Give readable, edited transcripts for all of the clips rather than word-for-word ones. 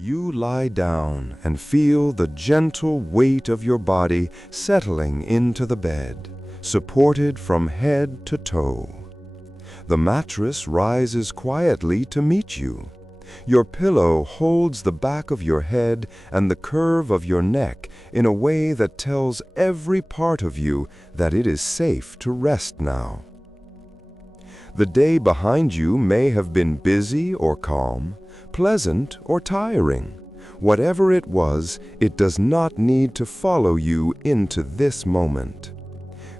You lie down and feel the gentle weight of your body settling into the bed, supported from head to toe. The mattress rises quietly to meet you. Your pillow holds the back of your head and the curve of your neck in a way that tells every part of you that it is safe to rest now. The day behind you may have been busy or calm, pleasant or tiring. Whatever it was, it does not need to follow you into this moment.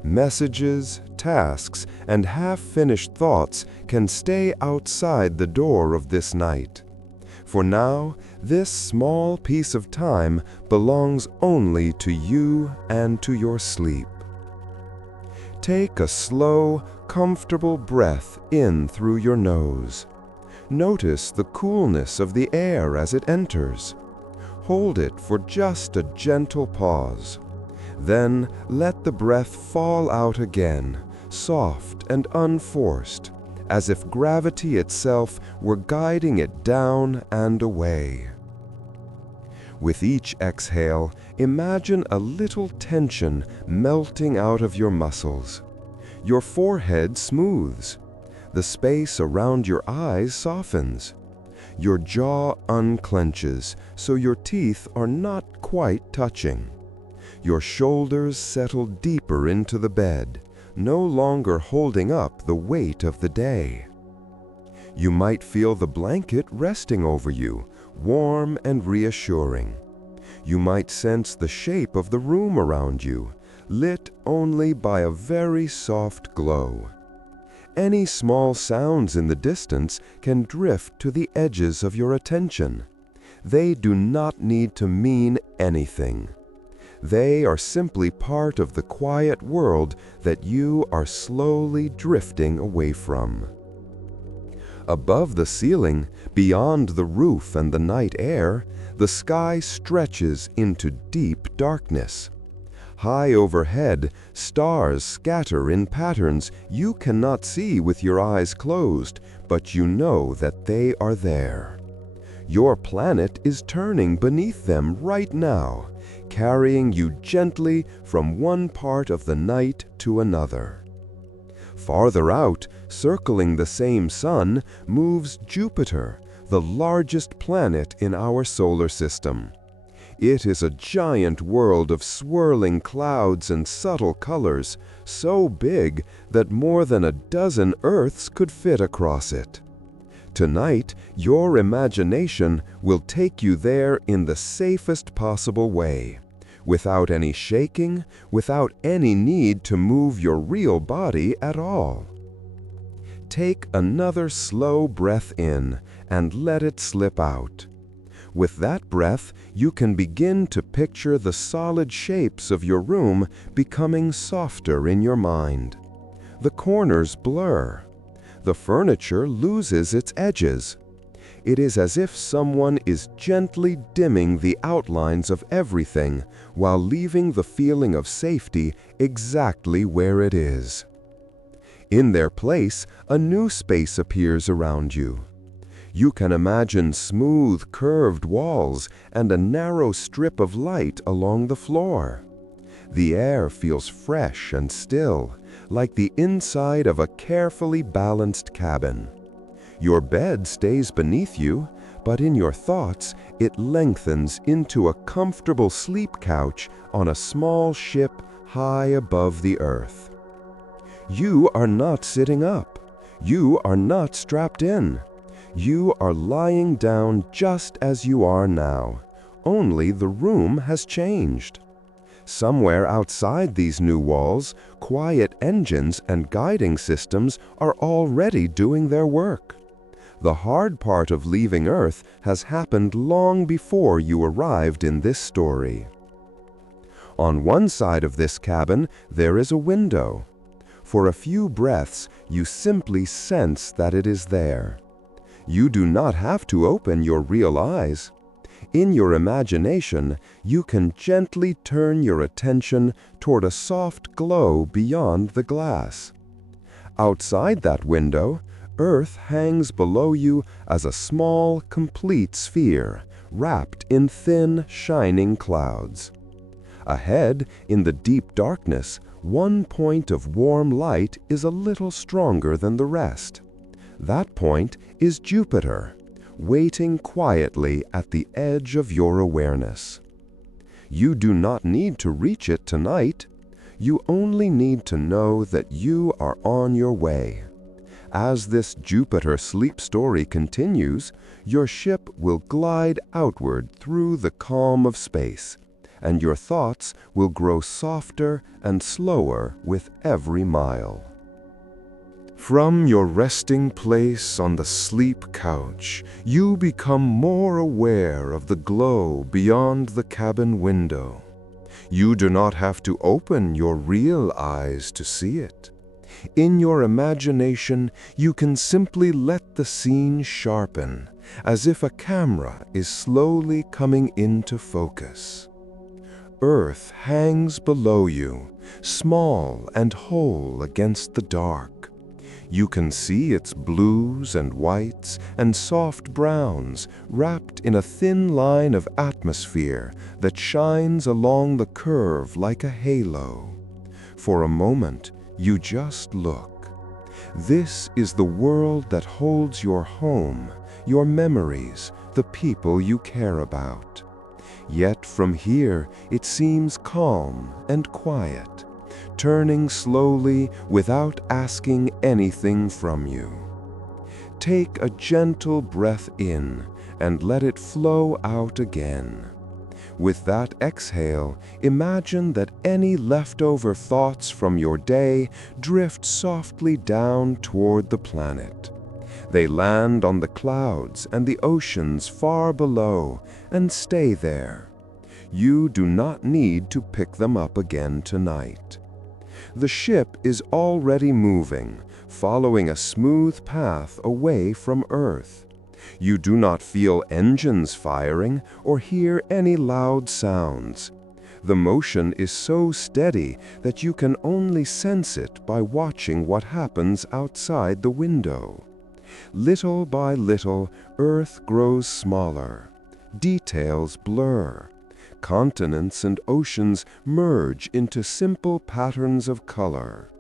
Messages, tasks, and half-finished thoughts can stay outside the door of this night. For now, this small piece of time belongs only to you and to your sleep. Take a slow, comfortable breath in through your nose. Notice the coolness of the air as it enters. Hold it for just a gentle pause. Then let the breath fall out again, soft and unforced, as if gravity itself were guiding it down and away. With each exhale, imagine a little tension melting out of your muscles. Your forehead smooths. The space around your eyes softens. Your jaw unclenches, so your teeth are not quite touching. Your shoulders settle deeper into the bed, no longer holding up the weight of the day. You might feel the blanket resting over you, warm and reassuring. You might sense the shape of the room around you, lit only by a very soft glow. Any small sounds in the distance can drift to the edges of your attention. They do not need to mean anything. They are simply part of the quiet world that you are slowly drifting away from. Above the ceiling, beyond the roof and the night air, the sky stretches into deep darkness. High overhead, stars scatter in patterns you cannot see with your eyes closed, but you know that they are there. Your planet is turning beneath them right now, carrying you gently from one part of the night to another. Farther out, circling the same sun, moves Jupiter, the largest planet in our solar system. It is a giant world of swirling clouds and subtle colors, so big that more than a dozen Earths could fit across it. Tonight, your imagination will take you there in the safest possible way, without any shaking, without any need to move your real body at all. Take another slow breath in and let it slip out. With that breath, you can begin to picture the solid shapes of your room becoming softer in your mind. The corners blur. The furniture loses its edges. It is as if someone is gently dimming the outlines of everything while leaving the feeling of safety exactly where it is. In their place, a new space appears around you. You can imagine smooth, curved walls and a narrow strip of light along the floor. The air feels fresh and still, like the inside of a carefully balanced cabin. Your bed stays beneath you, but in your thoughts, it lengthens into a comfortable sleep couch on a small ship high above the earth. You are not sitting up. You are not strapped in. You are lying down just as you are now, only the room has changed. Somewhere outside these new walls, quiet engines and guiding systems are already doing their work. The hard part of leaving Earth has happened long before you arrived in this story. On one side of this cabin, there is a window. For a few breaths, you simply sense that it is there. You do not have to open your real eyes. In your imagination, you can gently turn your attention toward a soft glow beyond the glass. Outside that window, Earth hangs below you as a small, complete sphere, wrapped in thin, shining clouds. Ahead, in the deep darkness, one point of warm light is a little stronger than the rest. That point is Jupiter, waiting quietly at the edge of your awareness. You do not need to reach it tonight. You only need to know that you are on your way. As this Jupiter sleep story continues, your ship will glide outward through the calm of space, and your thoughts will grow softer and slower with every mile. From your resting place on the sleep couch, you become more aware of the glow beyond the cabin window. You do not have to open your real eyes to see it. In your imagination, you can simply let the scene sharpen, as if a camera is slowly coming into focus. Earth hangs below you, small and whole against the dark. You can see its blues and whites and soft browns wrapped in a thin line of atmosphere that shines along the curve like a halo. For a moment, you just look. This is the world that holds your home, your memories, the people you care about. Yet from here, it seems calm and quiet, turning slowly without asking anything from you. Take a gentle breath in and let it flow out again. With that exhale, imagine that any leftover thoughts from your day drift softly down toward the planet. They land on the clouds and the oceans far below and stay there. You do not need to pick them up again tonight. The ship is already moving, following a smooth path away from Earth. You do not feel engines firing or hear any loud sounds. The motion is so steady that you can only sense it by watching what happens outside the window. Little by little, Earth grows smaller. Details blur. Continents and oceans merge into simple patterns of color.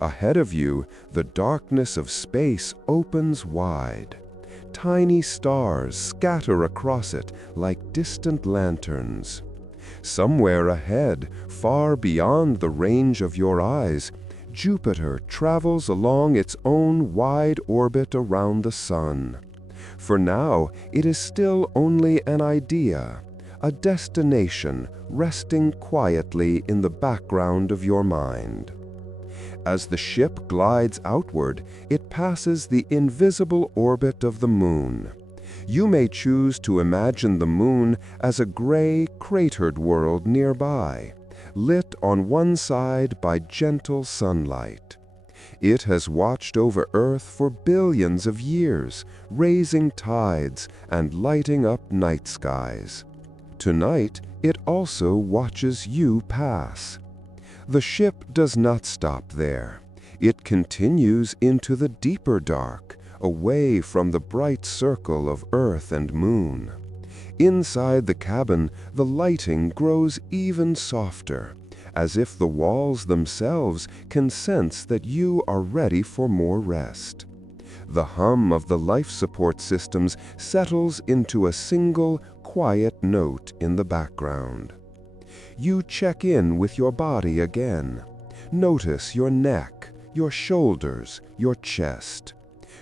Ahead of you, the darkness of space opens wide. Tiny stars scatter across it like distant lanterns. Somewhere ahead, far beyond the range of your eyes, Jupiter travels along its own wide orbit around the Sun. For now, it is still only an idea, a destination resting quietly in the background of your mind. As the ship glides outward, it passes the invisible orbit of the Moon. You may choose to imagine the Moon as a gray, cratered world nearby, lit on one side by gentle sunlight. It has watched over Earth for billions of years, raising tides and lighting up night skies. Tonight, it also watches you pass. The ship does not stop there. It continues into the deeper dark, away from the bright circle of Earth and Moon. Inside the cabin, the lighting grows even softer, as if the walls themselves can sense that you are ready for more rest. The hum of the life support systems settles into a single, quiet note in the background. You check in with your body again. Notice your neck, your shoulders, your chest.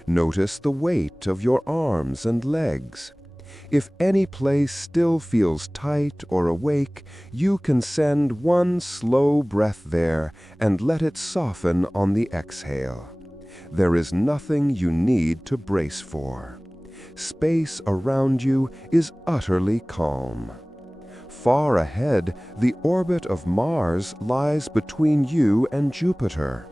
Notice the weight of your arms and legs. If any place still feels tight or awake, you can send one slow breath there and let it soften on the exhale. There is nothing you need to brace for. Space around you is utterly calm. Far ahead, the orbit of Mars lies between you and Jupiter.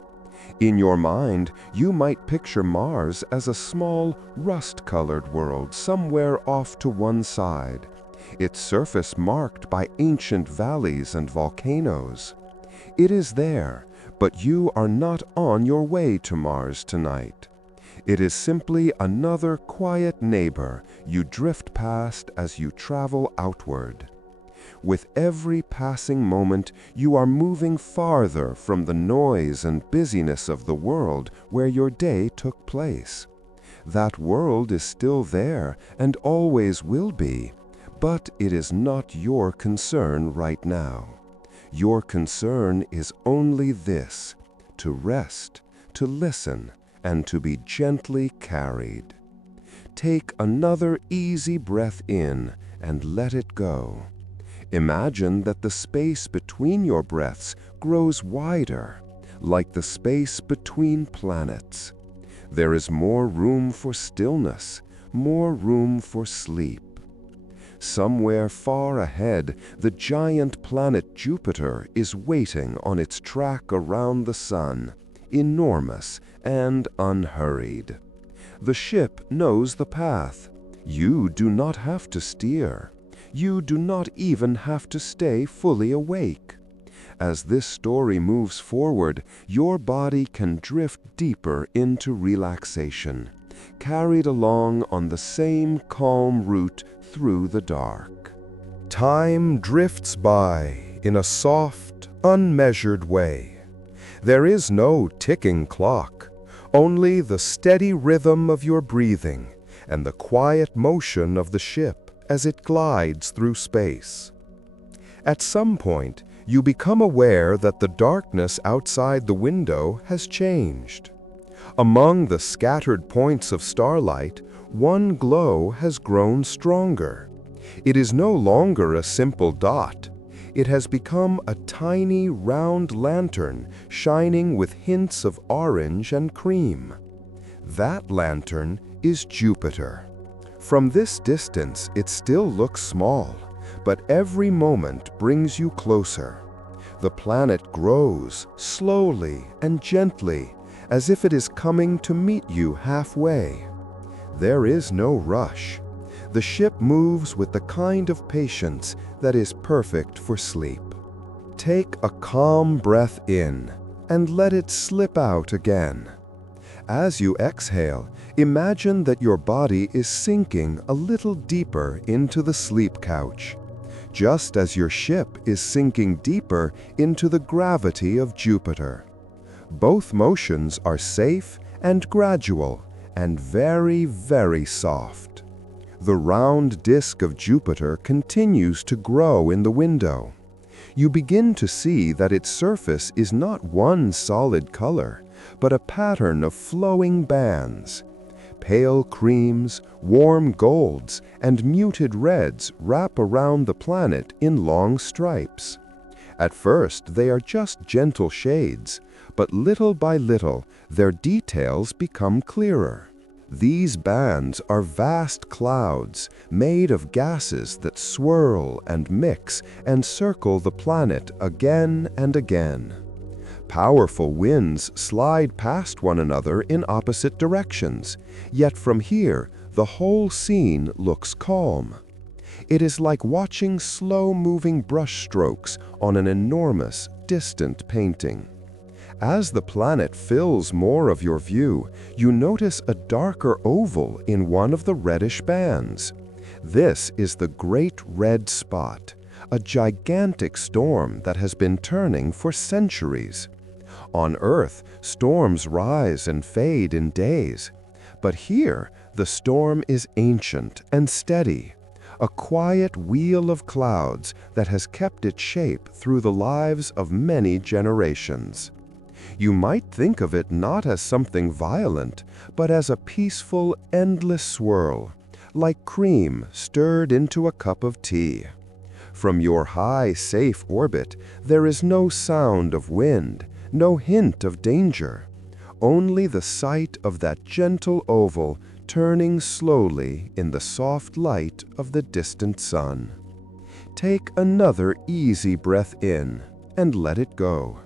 In your mind, you might picture Mars as a small, rust-colored world somewhere off to one side, its surface marked by ancient valleys and volcanoes. It is there, but you are not on your way to Mars tonight. It is simply another quiet neighbor you drift past as you travel outward. With every passing moment, you are moving farther from the noise and busyness of the world where your day took place. That world is still there and always will be, but it is not your concern right now. Your concern is only this: to rest, to listen, and to be gently carried. Take another easy breath in and let it go. Imagine that the space between your breaths grows wider, like the space between planets. There is more room for stillness, more room for sleep. Somewhere far ahead, the giant planet Jupiter is waiting on its track around the sun, enormous and unhurried. The ship knows the path. You do not have to steer. You do not even have to stay fully awake. As this story moves forward, your body can drift deeper into relaxation, carried along on the same calm route through the dark. Time drifts by in a soft, unmeasured way. There is no ticking clock, only the steady rhythm of your breathing and the quiet motion of the ship as it glides through space. At some point, you become aware that the darkness outside the window has changed. Among the scattered points of starlight, one glow has grown stronger. It is no longer a simple dot. It has become a tiny, round lantern shining with hints of orange and cream. That lantern is Jupiter. From this distance, it still looks small, but every moment brings you closer. The planet grows slowly and gently, as if it is coming to meet you halfway. There is no rush. The ship moves with the kind of patience that is perfect for sleep. Take a calm breath in and let it slip out again. As you exhale, imagine that your body is sinking a little deeper into the sleep couch, just as your ship is sinking deeper into the gravity of Jupiter. Both motions are safe and gradual and very, very soft. The round disk of Jupiter continues to grow in the window. You begin to see that its surface is not one solid color, but a pattern of flowing bands. Pale creams, warm golds, and muted reds wrap around the planet in long stripes. At first, they are just gentle shades, but little by little, their details become clearer. These bands are vast clouds made of gases that swirl and mix and circle the planet again and again. Powerful winds slide past one another in opposite directions, yet from here, the whole scene looks calm. It is like watching slow-moving brushstrokes on an enormous, distant painting. As the planet fills more of your view, you notice a darker oval in one of the reddish bands. This is the Great Red Spot, a gigantic storm that has been turning for centuries. On Earth, storms rise and fade in days. But here, the storm is ancient and steady, a quiet wheel of clouds that has kept its shape through the lives of many generations. You might think of it not as something violent, but as a peaceful, endless swirl, like cream stirred into a cup of tea. From your high, safe orbit, there is no sound of wind, no hint of danger, only the sight of that gentle oval turning slowly in the soft light of the distant sun. Take another easy breath in and let it go.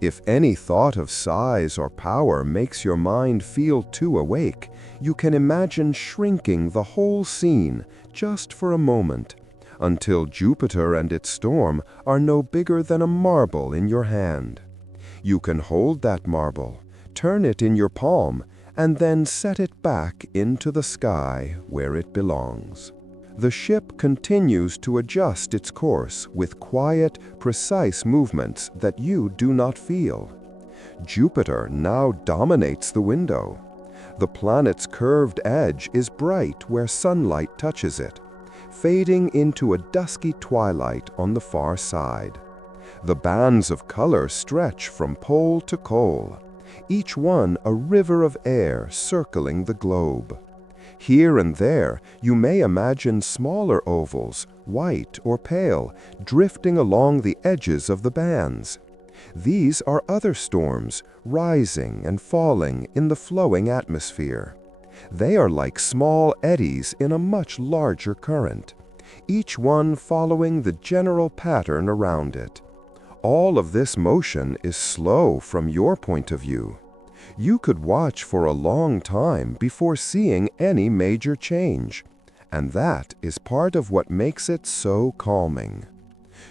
If any thought of size or power makes your mind feel too awake, you can imagine shrinking the whole scene just for a moment, until Jupiter and its storm are no bigger than a marble in your hand. You can hold that marble, turn it in your palm, and then set it back into the sky where it belongs. The ship continues to adjust its course with quiet, precise movements that you do not feel. Jupiter now dominates the window. The planet's curved edge is bright where sunlight touches it, fading into a dusky twilight on the far side. The bands of color stretch from pole to pole, each one a river of air circling the globe. Here and there, you may imagine smaller ovals, white or pale, drifting along the edges of the bands. These are other storms, rising and falling in the flowing atmosphere. They are like small eddies in a much larger current, each one following the general pattern around it. All of this motion is slow from your point of view. You could watch for a long time before seeing any major change, and that is part of what makes it so calming.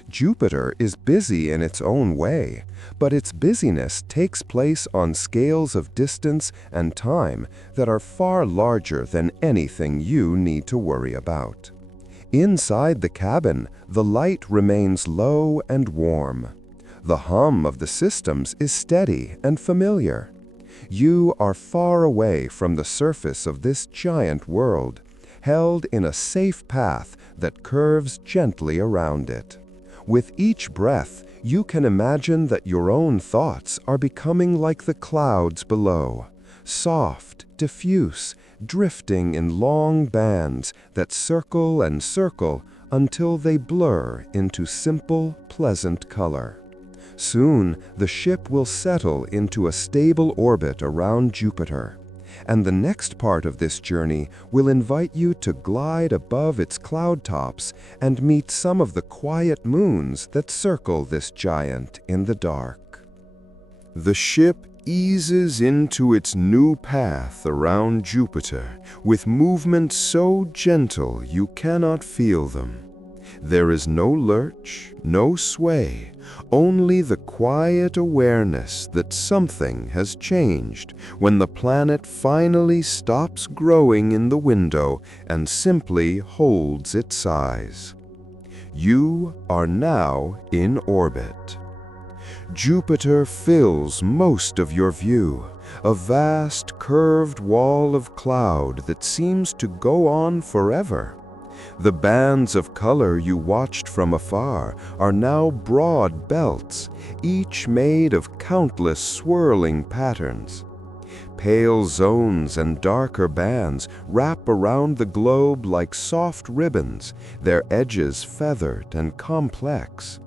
Jupiter is busy in its own way, but its busyness takes place on scales of distance and time that are far larger than anything you need to worry about. Inside the cabin, the light remains low and warm. The hum of the systems is steady and familiar. You are far away from the surface of this giant world, held in a safe path that curves gently around it. With each breath, you can imagine that your own thoughts are becoming like the clouds below, soft, diffuse, drifting in long bands that circle and circle until they blur into simple, pleasant color. Soon, the ship will settle into a stable orbit around Jupiter, and the next part of this journey will invite you to glide above its cloud tops and meet some of the quiet moons that circle this giant in the dark. The ship eases into its new path around Jupiter with movements so gentle you cannot feel them. There is no lurch, no sway, only the quiet awareness that something has changed when the planet finally stops growing in the window and simply holds its size. You are now in orbit. Jupiter fills most of your view, a vast curved wall of cloud that seems to go on forever. The bands of color you watched from afar are now broad belts, each made of countless swirling patterns. Pale zones and darker bands wrap around the globe like soft ribbons, their edges feathered and complex.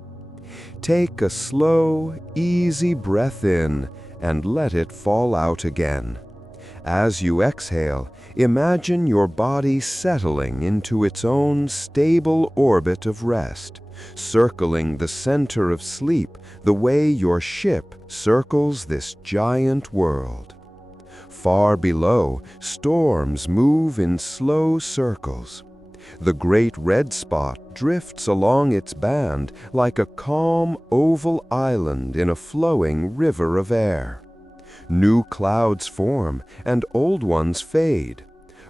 Take a slow, easy breath in and let it fall out again. As you exhale, imagine your body settling into its own stable orbit of rest, circling the center of sleep the way your ship circles this giant world. Far below, storms move in slow circles. The great red spot drifts along its band like a calm oval island in a flowing river of air. New clouds form and old ones fade.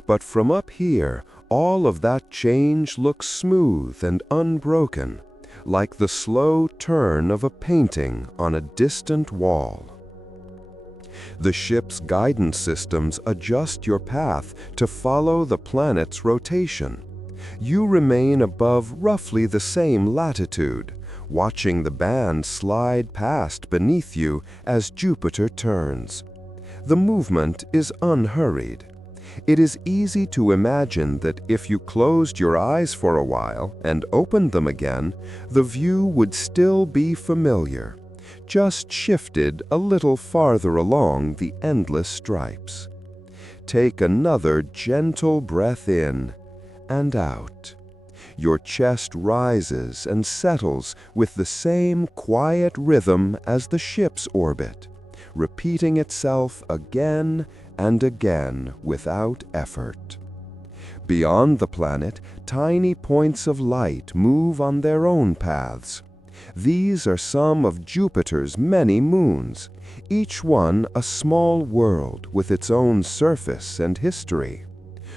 But from up here, all of that change looks smooth and unbroken, like the slow turn of a painting on a distant wall. The ship's guidance systems adjust your path to follow the planet's rotation. You remain above roughly the same latitude, watching the band slide past beneath you as Jupiter turns. The movement is unhurried. It is easy to imagine that if you closed your eyes for a while and opened them again, the view would still be familiar, just shifted a little farther along the endless stripes. Take another gentle breath in and out. Your chest rises and settles with the same quiet rhythm as the ship's orbit, repeating itself again and again without effort. Beyond the planet, tiny points of light move on their own paths. These are some of Jupiter's many moons, each one a small world with its own surface and history.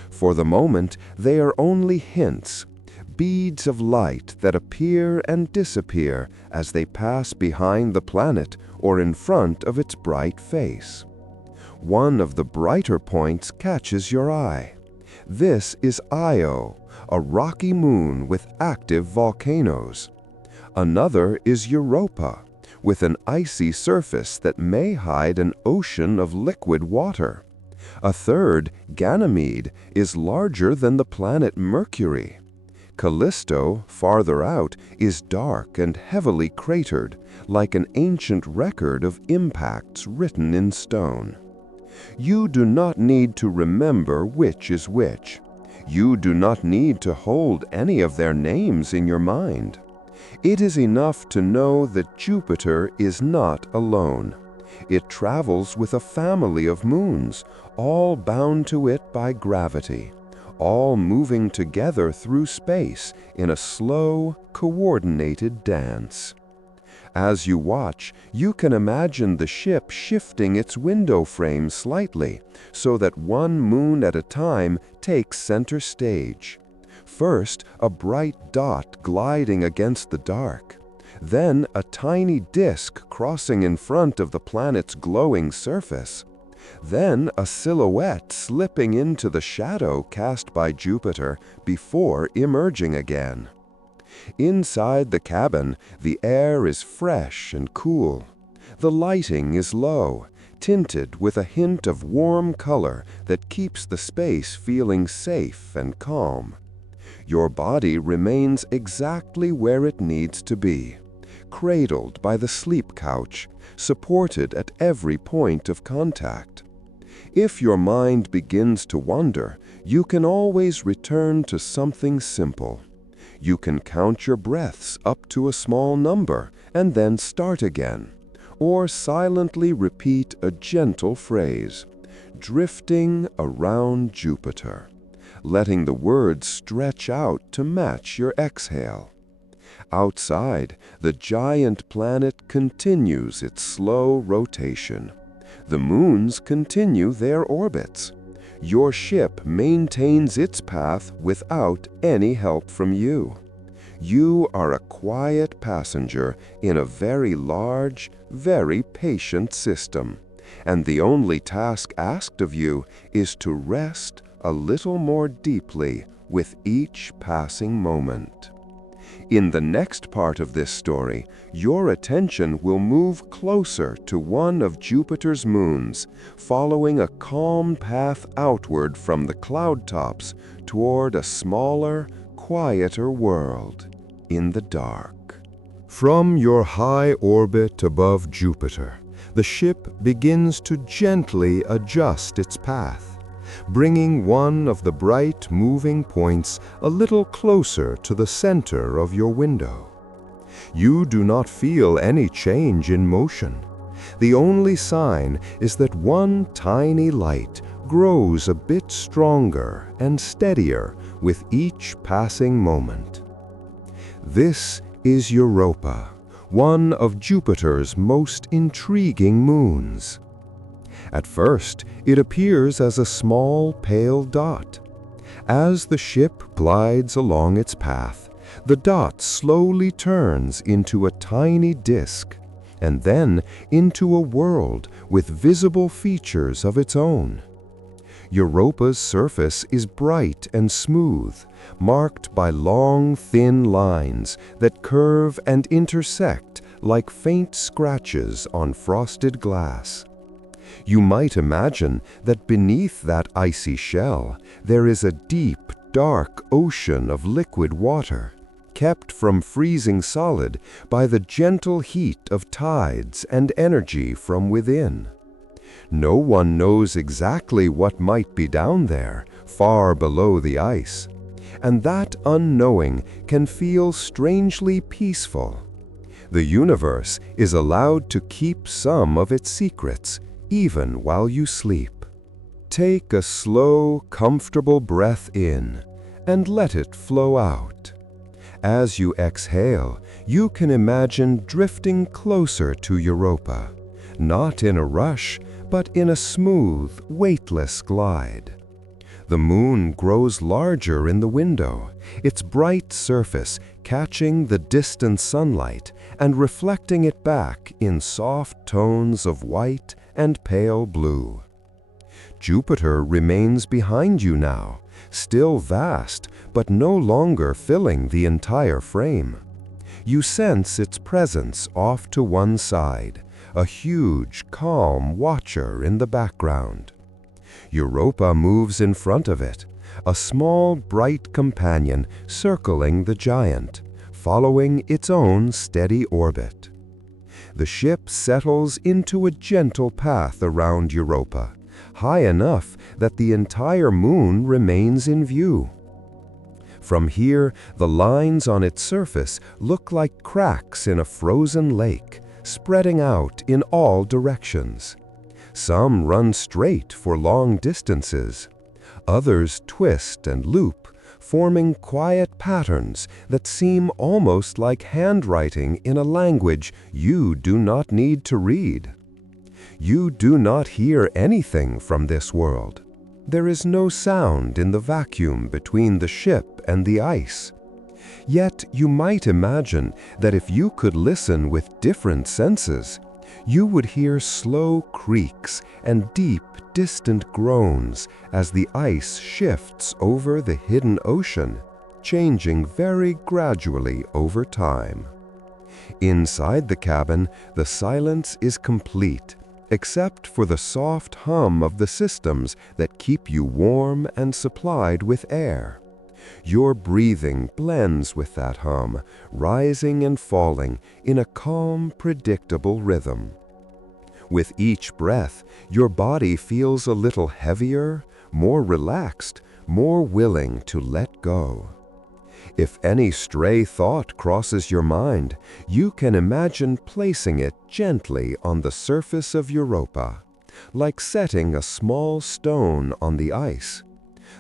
For the moment, they are only hints, beads of light that appear and disappear as they pass behind the planet or in front of its bright face. One of the brighter points catches your eye. This is Io, a rocky moon with active volcanoes. Another is Europa, with an icy surface that may hide an ocean of liquid water. A third, Ganymede, is larger than the planet Mercury. Callisto, farther out, is dark and heavily cratered, like an ancient record of impacts written in stone. You do not need to remember which is which. You do not need to hold any of their names in your mind. It is enough to know that Jupiter is not alone. It travels with a family of moons, all bound to it by gravity, all moving together through space in a slow, coordinated dance. As you watch, you can imagine the ship shifting its window frame slightly so that one moon at a time takes center stage. First, a bright dot gliding against the dark. Then, a tiny disk crossing in front of the planet's glowing surface. Then, a silhouette slipping into the shadow cast by Jupiter before emerging again. Inside the cabin, the air is fresh and cool. The lighting is low, tinted with a hint of warm color that keeps the space feeling safe and calm. Your body remains exactly where it needs to be, cradled by the sleep couch, supported at every point of contact. If your mind begins to wander, you can always return to something simple. You can count your breaths up to a small number and then start again, or silently repeat a gentle phrase, drifting around Jupiter, letting the words stretch out to match your exhale. Outside, the giant planet continues its slow rotation. The moons continue their orbits. Your ship maintains its path without any help from you. You are a quiet passenger in a very large, very patient system, and the only task asked of you is to rest a little more deeply with each passing moment. In the next part of this story, your attention will move closer to one of Jupiter's moons, following a calm path outward from the cloud tops toward a smaller, quieter world in the dark. From your high orbit above Jupiter, the ship begins to gently adjust its path, bringing one of the bright moving points a little closer to the center of your window. You do not feel any change in motion. The only sign is that one tiny light grows a bit stronger and steadier with each passing moment. This is Europa, one of Jupiter's most intriguing moons. At first, it appears as a small, pale dot. As the ship glides along its path, the dot slowly turns into a tiny disk, and then into a world with visible features of its own. Europa's surface is bright and smooth, marked by long, thin lines that curve and intersect like faint scratches on frosted glass. You might imagine that beneath that icy shell, there is a deep, dark ocean of liquid water, kept from freezing solid by the gentle heat of tides and energy from within. No one knows exactly what might be down there, far below the ice, and that unknowing can feel strangely peaceful. The universe is allowed to keep some of its secrets, even while you sleep. Take a slow, comfortable breath in and let it flow out. As you exhale, you can imagine drifting closer to Europa, not in a rush, but in a smooth, weightless glide. The moon grows larger in the window, its bright surface catching the distant sunlight and reflecting it back in soft tones of white and pale blue. Jupiter remains behind you now, still vast, but no longer filling the entire frame. You sense its presence off to one side, a huge, calm watcher in the background. Europa moves in front of it, a small, bright companion circling the giant, following its own steady orbit. The ship settles into a gentle path around Europa, high enough that the entire moon remains in view. From here, the lines on its surface look like cracks in a frozen lake, spreading out in all directions. Some run straight for long distances. Others twist and loop, forming quiet patterns that seem almost like handwriting in a language you do not need to read. You do not hear anything from this world. There is no sound in the vacuum between the ship and the ice. Yet you might imagine that if you could listen with different senses, you would hear slow creaks and deep, distant groans as the ice shifts over the hidden ocean, changing very gradually over time. Inside the cabin, the silence is complete, except for the soft hum of the systems that keep you warm and supplied with air. Your breathing blends with that hum, rising and falling in a calm, predictable rhythm. With each breath, your body feels a little heavier, more relaxed, more willing to let go. If any stray thought crosses your mind, you can imagine placing it gently on the surface of Europa, like setting a small stone on the ice.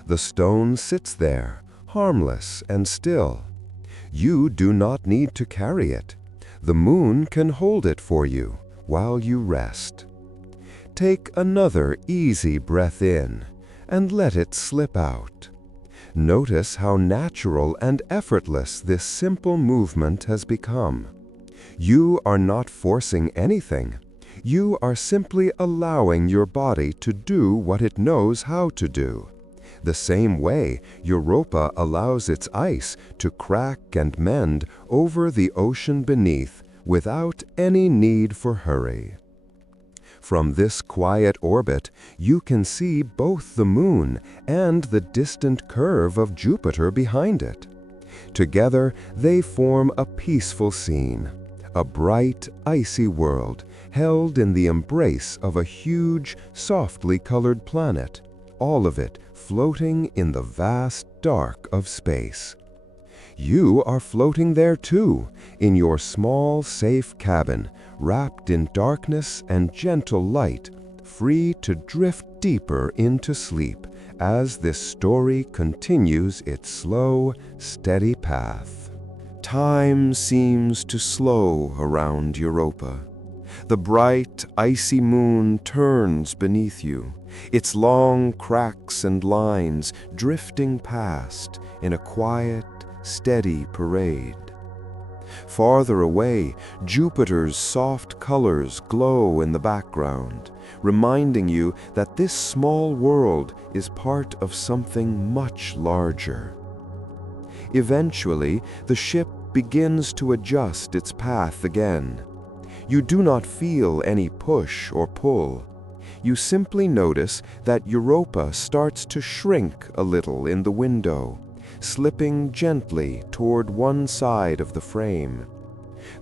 The stone sits there, harmless and still. You do not need to carry it. The moon can hold it for you while you rest. Take another easy breath in and let it slip out. Notice how natural and effortless this simple movement has become. You are not forcing anything. You are simply allowing your body to do what it knows how to do. The same way Europa allows its ice to crack and mend over the ocean beneath without any need for hurry. From this quiet orbit, you can see both the moon and the distant curve of Jupiter behind it. Together, they form a peaceful scene, a bright, icy world held in the embrace of a huge, softly colored planet, all of it floating in the vast dark of space. You are floating there too, in your small, safe cabin, wrapped in darkness and gentle light, free to drift deeper into sleep as this story continues its slow, steady path. Time seems to slow around Europa. The bright, icy moon turns beneath you, its long cracks and lines drifting past in a quiet, steady parade. Farther away, Jupiter's soft colors glow in the background, reminding you that this small world is part of something much larger. Eventually, the ship begins to adjust its path again. You do not feel any push or pull. You simply notice that Europa starts to shrink a little in the window, slipping gently toward one side of the frame.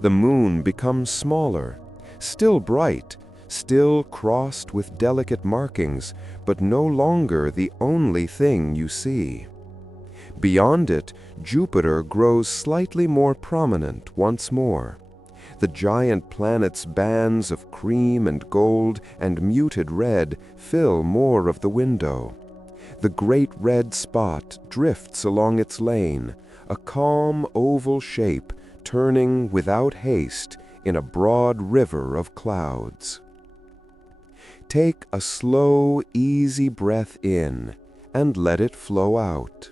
The moon becomes smaller, still bright, still crossed with delicate markings, but no longer the only thing you see. Beyond it, Jupiter grows slightly more prominent once more. The giant planet's bands of cream and gold and muted red fill more of the window. The great red spot drifts along its lane, a calm oval shape turning without haste in a broad river of clouds. Take a slow, easy breath in and let it flow out.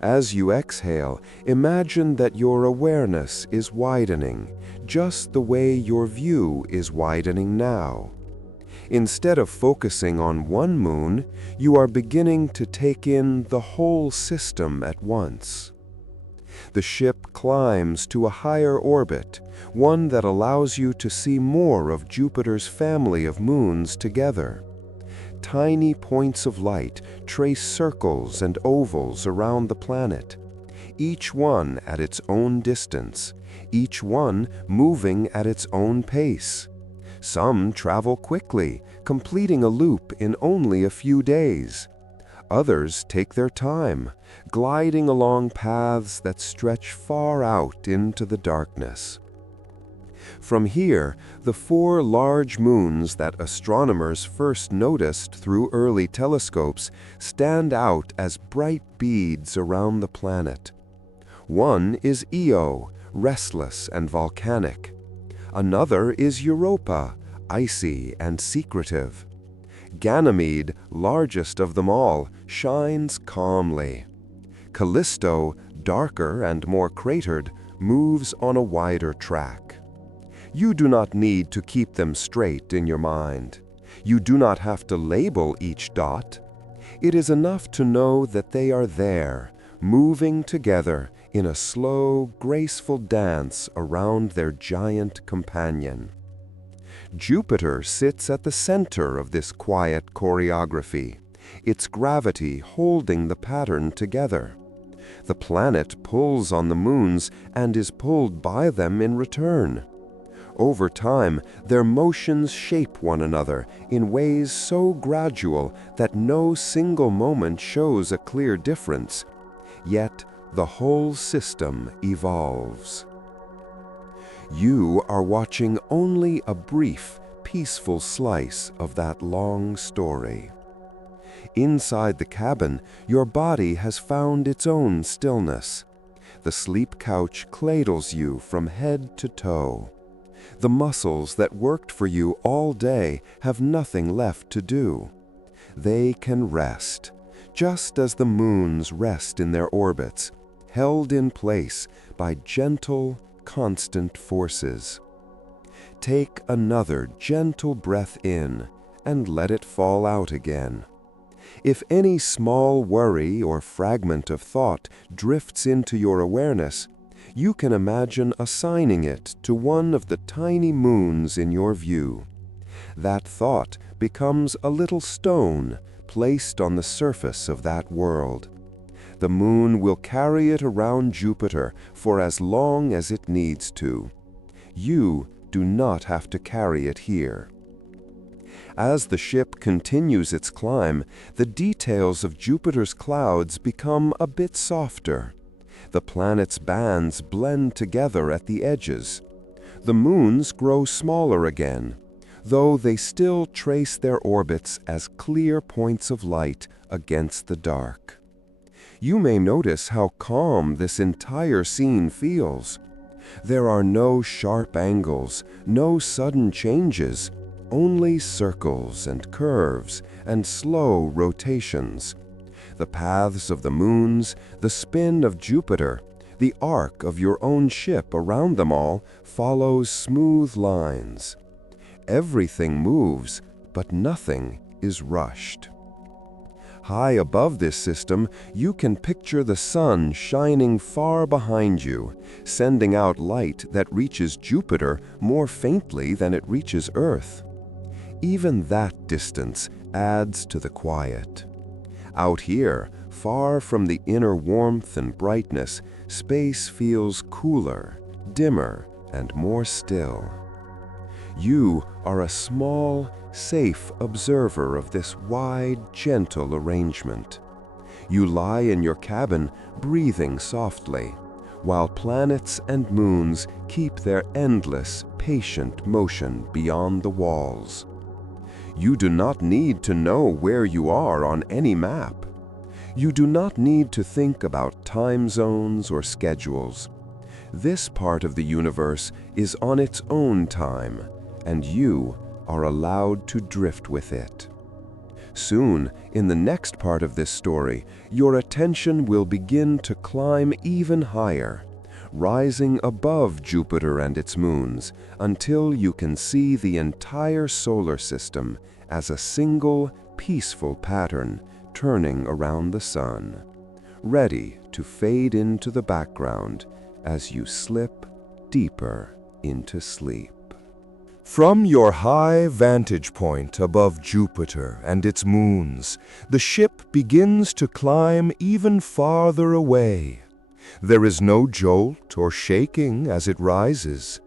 As you exhale, imagine that your awareness is widening, just the way your view is widening now. Instead of focusing on one moon, you are beginning to take in the whole system at once. The ship climbs to a higher orbit, one that allows you to see more of Jupiter's family of moons together. Tiny points of light trace circles and ovals around the planet, each one at its own distance, each one moving at its own pace. Some travel quickly, completing a loop in only a few days. Others take their time, gliding along paths that stretch far out into the darkness. From here, the 4 large moons that astronomers first noticed through early telescopes stand out as bright beads around the planet. One is Io, restless and volcanic. Another is Europa, icy and secretive. Ganymede, largest of them all, shines calmly. Callisto, darker and more cratered, moves on a wider track. You do not need to keep them straight in your mind. You do not have to label each dot. It is enough to know that they are there, moving together in a slow, graceful dance around their giant companion. Jupiter sits at the center of this quiet choreography, its gravity holding the pattern together. The planet pulls on the moons and is pulled by them in return. Over time, their motions shape one another in ways so gradual that no single moment shows a clear difference, yet the whole system evolves. You are watching only a brief, peaceful slice of that long story. Inside the cabin, your body has found its own stillness. The sleep couch cradles you from head to toe. The muscles that worked for you all day have nothing left to do. They can rest, just as the moons rest in their orbits, held in place by gentle, constant forces. Take another gentle breath in and let it fall out again. If any small worry or fragment of thought drifts into your awareness, you can imagine assigning it to one of the tiny moons in your view. That thought becomes a little stone placed on the surface of that world. The moon will carry it around Jupiter for as long as it needs to. You do not have to carry it here. As the ship continues its climb, the details of Jupiter's clouds become a bit softer. The planet's bands blend together at the edges. The moons grow smaller again, though they still trace their orbits as clear points of light against the dark. You may notice how calm this entire scene feels. There are no sharp angles, no sudden changes, only circles and curves and slow rotations. The paths of the moons, the spin of Jupiter, the arc of your own ship around them all follows smooth lines. Everything moves, but nothing is rushed. High above this system, you can picture the sun shining far behind you, sending out light that reaches Jupiter more faintly than it reaches Earth. Even that distance adds to the quiet. Out here, far from the inner warmth and brightness, space feels cooler, dimmer, and more still. You are a small, safe observer of this wide, gentle arrangement. You lie in your cabin, breathing softly, while planets and moons keep their endless, patient motion beyond the walls. You do not need to know where you are on any map. You do not need to think about time zones or schedules. This part of the universe is on its own time, and you are allowed to drift with it. Soon, in the next part of this story, your attention will begin to climb even higher, rising above Jupiter and its moons until you can see the entire solar system as a single, peaceful pattern turning around the sun, ready to fade into the background as you slip deeper into sleep. From your high vantage point above Jupiter and its moons, the ship begins to climb even farther away. There is no jolt or shaking as it rises.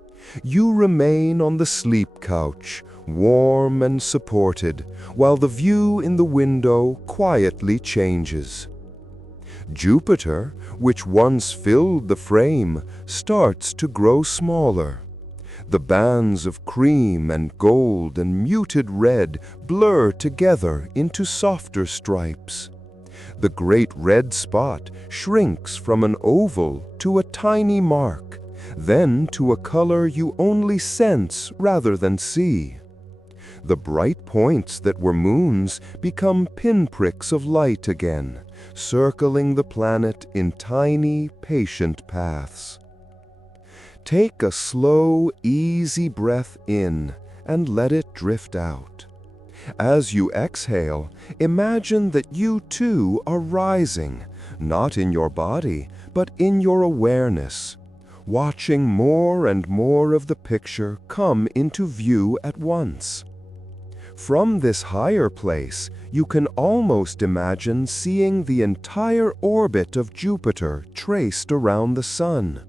You remain on the sleep couch, warm and supported, while the view in the window quietly changes. Jupiter, which once filled the frame, starts to grow smaller. The bands of cream and gold and muted red blur together into softer stripes. The great red spot shrinks from an oval to a tiny mark, then to a color you only sense rather than see. The bright points that were moons become pinpricks of light again, circling the planet in tiny, patient paths. Take a slow, easy breath in and let it drift out. As you exhale, imagine that you too are rising, not in your body, but in your awareness, watching more and more of the picture come into view at once. From this higher place, you can almost imagine seeing the entire orbit of Jupiter traced around the Sun.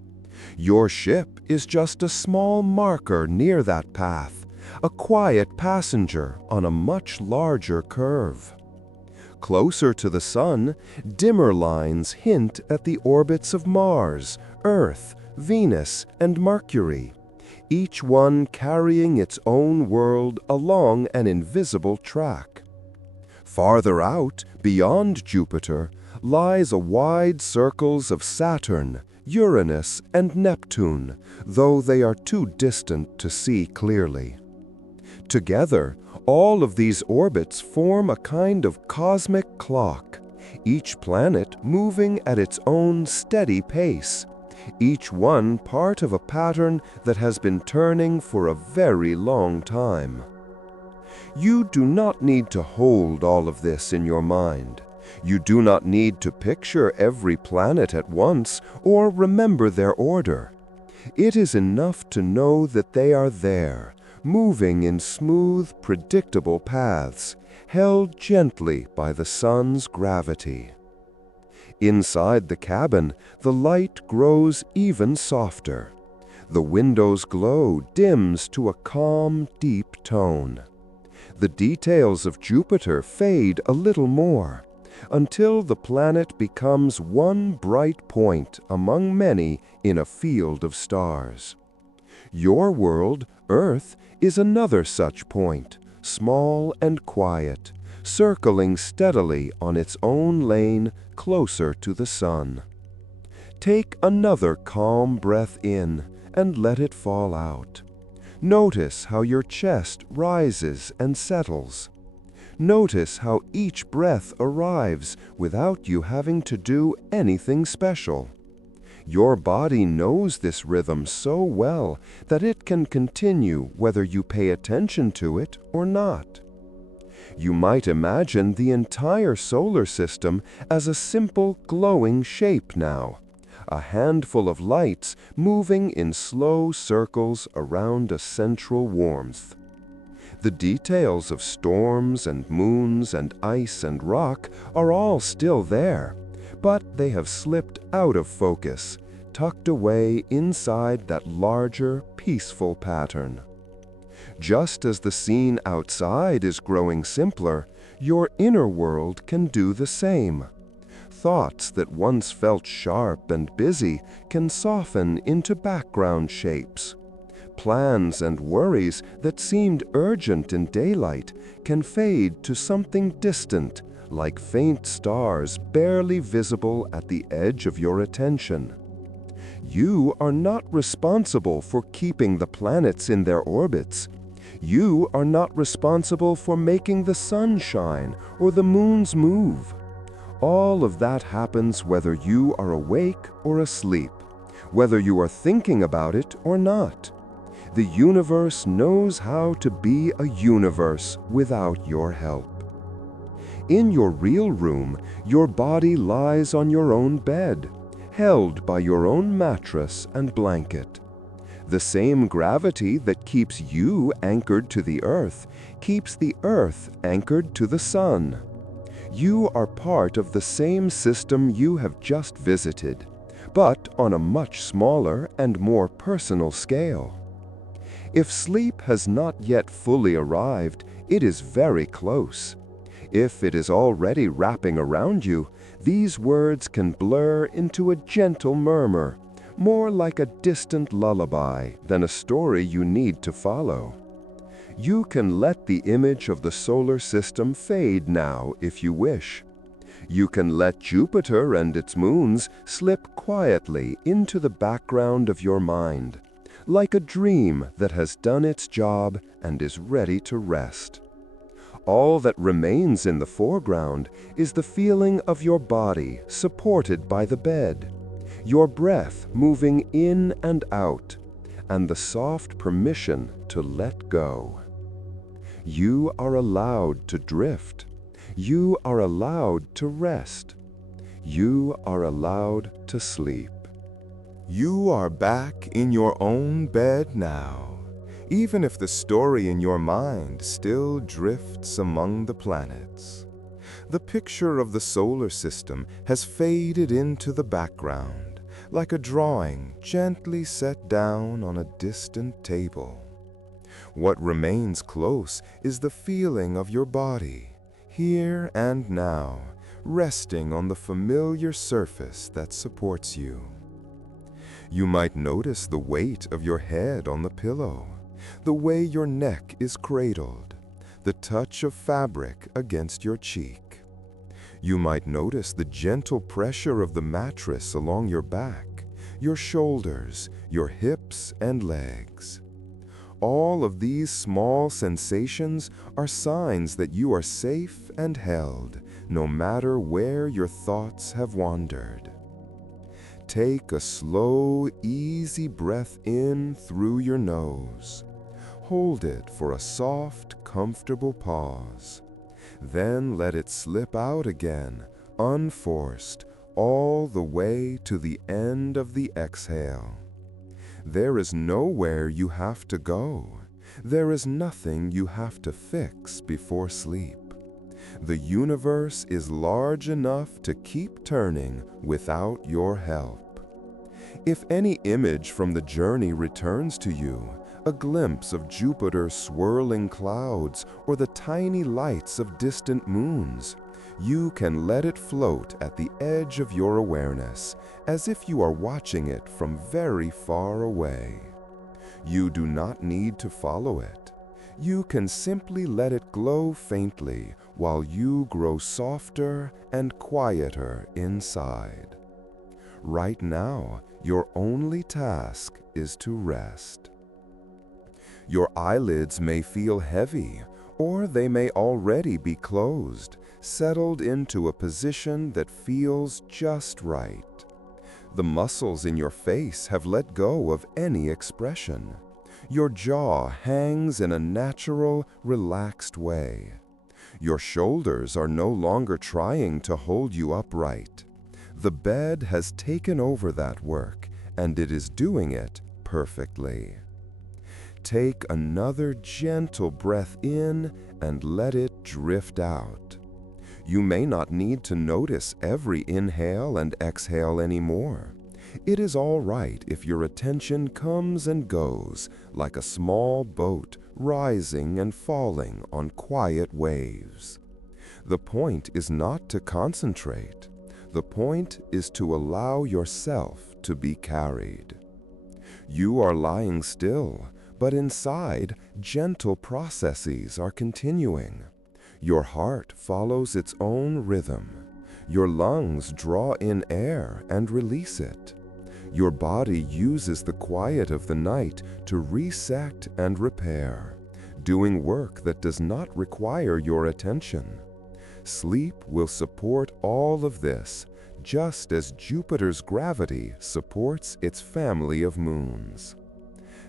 Your ship is just a small marker near that path, a quiet passenger on a much larger curve. Closer to the Sun, dimmer lines hint at the orbits of Mars, Earth, Venus, and Mercury, each one carrying its own world along an invisible track. Farther out, beyond Jupiter, lies a wide circles of Saturn, Uranus, and Neptune, though they are too distant to see clearly. Together, all of these orbits form a kind of cosmic clock, each planet moving at its own steady pace, each one part of a pattern that has been turning for a very long time. You do not need to hold all of this in your mind. You do not need to picture every planet at once or remember their order. It is enough to know that they are there, moving in smooth, predictable paths, held gently by the sun's gravity. Inside the cabin, the light grows even softer. The window's glow dims to a calm, deep tone. The details of Jupiter fade a little more, until the planet becomes one bright point among many in a field of stars. Your world, Earth, is another such point, small and quiet, circling steadily on its own lane closer to the sun. Take another calm breath in and let it fall out. Notice how your chest rises and settles. Notice how each breath arrives without you having to do anything special. Your body knows this rhythm so well that it can continue whether you pay attention to it or not. You might imagine the entire solar system as a simple glowing shape now, a handful of lights moving in slow circles around a central warmth. The details of storms and moons and ice and rock are all still there, but they have slipped out of focus, tucked away inside that larger, peaceful pattern. Just as the scene outside is growing simpler, your inner world can do the same. Thoughts that once felt sharp and busy can soften into background shapes. Plans and worries that seemed urgent in daylight can fade to something distant, like faint stars barely visible at the edge of your attention. You are not responsible for keeping the planets in their orbits. You are not responsible for making the sun shine or the moons move. All of that happens whether you are awake or asleep, whether you are thinking about it or not. The universe knows how to be a universe without your help. In your real room, your body lies on your own bed, held by your own mattress and blanket. The same gravity that keeps you anchored to the earth keeps the earth anchored to the sun. You are part of the same system you have just visited, but on a much smaller and more personal scale. If sleep has not yet fully arrived, it is very close. If it is already wrapping around you, these words can blur into a gentle murmur, more like a distant lullaby than a story you need to follow. You can let the image of the solar system fade now if you wish. You can let Jupiter and its moons slip quietly into the background of your mind, like a dream that has done its job and is ready to rest. All that remains in the foreground is the feeling of your body supported by the bed, your breath moving in and out, and the soft permission to let go. You are allowed to drift. You are allowed to rest. You are allowed to sleep. You are back in your own bed now, even if the story in your mind still drifts among the planets. The picture of the solar system has faded into the background, like a drawing gently set down on a distant table. What remains close is the feeling of your body, here and now, resting on the familiar surface that supports you. You might notice the weight of your head on the pillow, the way your neck is cradled, the touch of fabric against your cheek. You might notice the gentle pressure of the mattress along your back, your shoulders, your hips and legs. All of these small sensations are signs that you are safe and held, no matter where your thoughts have wandered. Take a slow, easy breath in through your nose. Hold it for a soft, comfortable pause. Then let it slip out again, unforced, all the way to the end of the exhale. There is nowhere you have to go. There is nothing you have to fix before sleep. The universe is large enough to keep turning without your help. If any image from the journey returns to you, a glimpse of Jupiter's swirling clouds or the tiny lights of distant moons, you can let it float at the edge of your awareness, as if you are watching it from very far away. You do not need to follow it. You can simply let it glow faintly while you grow softer and quieter inside. Right now, your only task is to rest. Your eyelids may feel heavy, or they may already be closed, settled into a position that feels just right. The muscles in your face have let go of any expression. Your jaw hangs in a natural, relaxed way. Your shoulders are no longer trying to hold you upright. The bed has taken over that work, and it is doing it perfectly. Take another gentle breath in and let it drift out. You may not need to notice every inhale and exhale anymore. It is all right if your attention comes and goes like a small boat rising and falling on quiet waves. The point is not to concentrate. The point is to allow yourself to be carried. You are lying still, but inside, gentle processes are continuing. Your heart follows its own rhythm. Your lungs draw in air and release it. Your body uses the quiet of the night to reset and repair, doing work that does not require your attention. Sleep will support all of this, just as Jupiter's gravity supports its family of moons.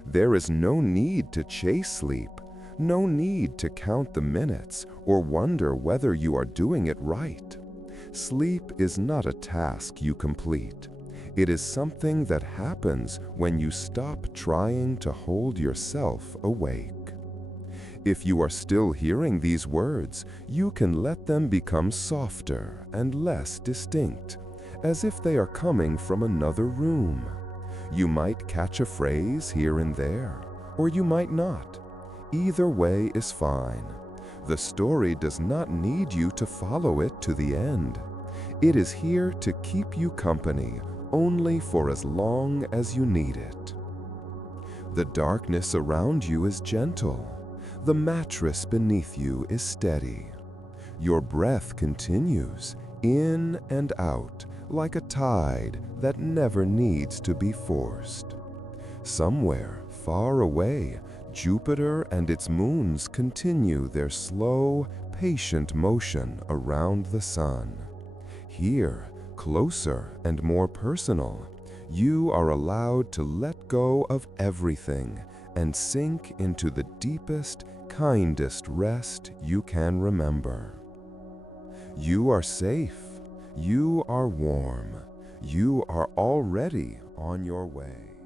There is no need to chase sleep, no need to count the minutes or wonder whether you are doing it right. Sleep is not a task you complete. It is something that happens when you stop trying to hold yourself awake. If you are still hearing these words, you can let them become softer and less distinct, as if they are coming from another room. You might catch a phrase here and there, or you might not. Either way is fine. The story does not need you to follow it to the end. It is here to keep you company only for as long as you need it. The darkness around you is gentle. The mattress beneath you is steady. Your breath continues in and out like a tide that never needs to be forced. Somewhere far away, Jupiter and its moons continue their slow, patient motion around the sun. Here, closer and more personal, you are allowed to let go of everything and sink into the deepest, kindest rest you can remember. You are safe. You are warm. You are already on your way.